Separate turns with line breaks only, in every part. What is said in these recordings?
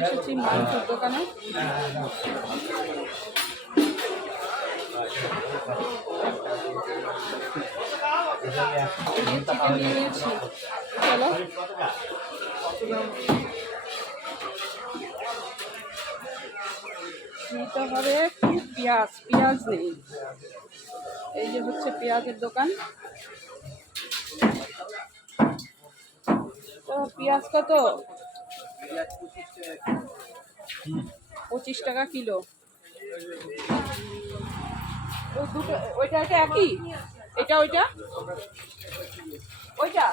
এসেছি মাংসের নিয়েছি। নিতে হবে পেঁয়াজ পেঁয়াজ নেই। এই যে হচ্ছে পেঁয়াজের দোকান। পেঁয়াজ কত পঁচিশ টাকা কিলো। দুটো, ওইটা এটা একই? এটা ওইটা? ওইটা?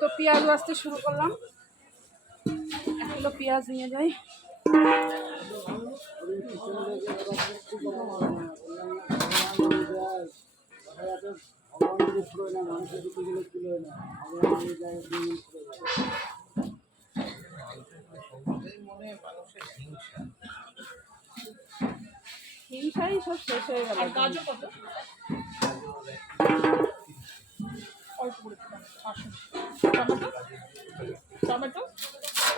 তো পেঁয়াজ বাছতে শুরু করলাম। এক কিলো পেঁয়াজ নিয়ে যাই। হিংসাই সব শেষ হয়ে গেল। গাজর কত? অল্প করে টমেটো? টমেটো?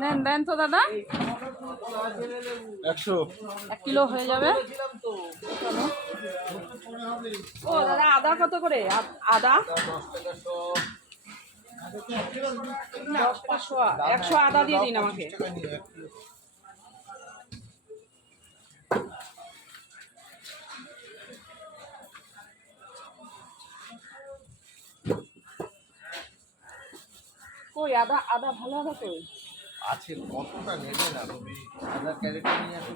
নেন দেন তো দাদা।
একশো।
এক কিলো হয়ে যাবে। ও দাদা আদা কত করে? আদা একশো আদা দিয়ে দিন আমাকে। কই আদা আদা ভালো আদা কই?
আছে, কতটা নেবে না? আধার ক্যারেক্টার নিয়ে আসো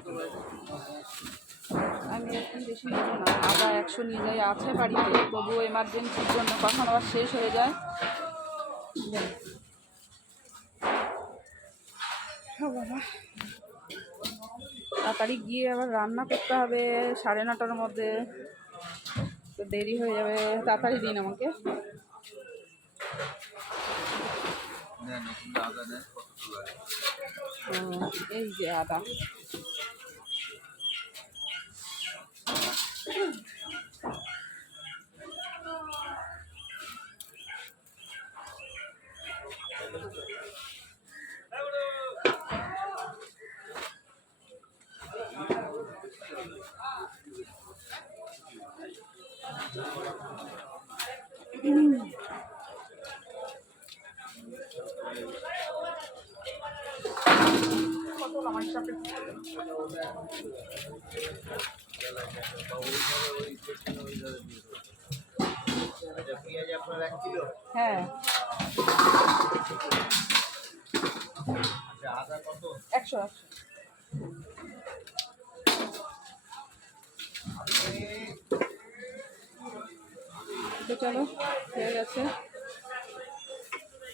আমি এখন বেশি নেব না। আদা একশো নিয়ে যাই আছে বাড়িতে, তবুও এমার্জেন্সির জন্য কখন আবার শেষ হয়ে যায়? তাড়াতাড়ি গিয়ে আবার রান্না করতে হবে, সাড়ে নটার মধ্যে। তো দেরি হয়ে যাবে। তাড়াতাড়ি দিন আমাকে। এই যে আদা।
আচ্ছা
হ্যাঁ। একশো একশো। তো চলো হয়ে গেছে।